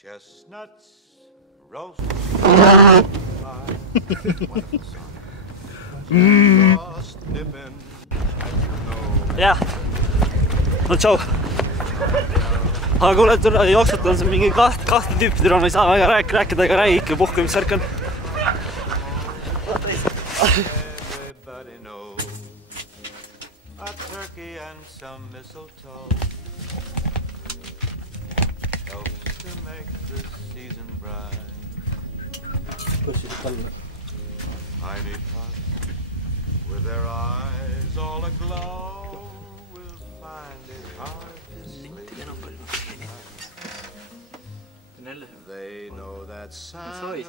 Chestnuts roast. jah, no tšau. Aga kuule, jooksutan siin mingi kahte tüüpi türa, ma ei saa väga rääkida, aga räägi ikka puhku, mis särk on. Everybody knows a turkey and some mistletoe helps to make the season bright. Tiny tots with their eyes all aglow will find it hard to sleep. They know that Santa's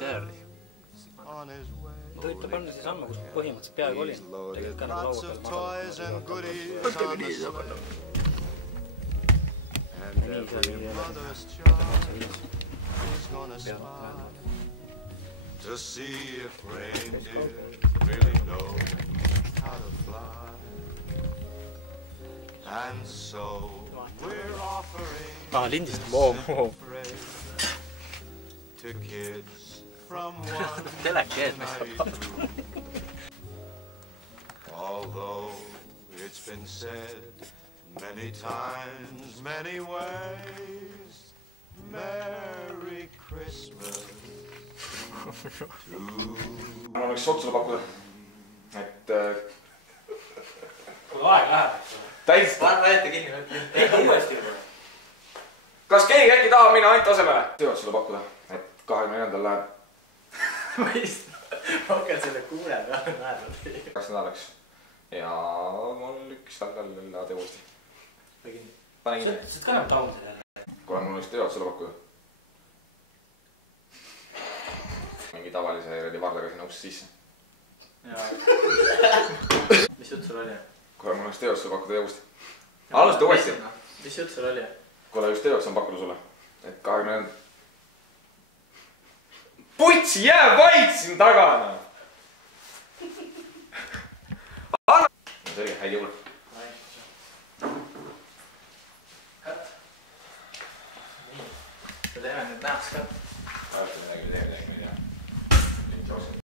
on his way. Töötab on see samma, kus põhimõtteliselt peaaegu oli. Tegelikult ka nagu laua peal Toys and goodies on the sleigh. And every mother's child is gonna smile to see if reindeer really know how to fly. And so we're offering to kids from 1 to 9. Although it's been said many times, many ways, Merry Christmas to ma võiks otsusele pakkuda, et kui aeg läheb, täis. Panna ette kinni, uuesti juba. Kas keegi äkki tahab minna Anti asemele? Otsusele pakkuda, et 24. läheb Ma hakkan selle kuule peale näedma. 2 nädalaks ja mul 1 nädal tee uuesti. Pane kinni. Sa oled ka nagu taun selle. Kuule, mul võiks otsusele pakkuda. Mingi tavalise vardaga sinna uks sisse. Mis jutt sul oli? Kuule, mul võiks otsusele pakkuda tee uuesti. Alusta uuesti. Mis jutt sul oli? Kuule, just otsusele pakkuda sulle, et 24. Putsi, jää vaid siin tagana! Selge, häid jõule. Kat. Nii. Sa teeme nüüd näoks ka. Vaata midagi, ma ei tea.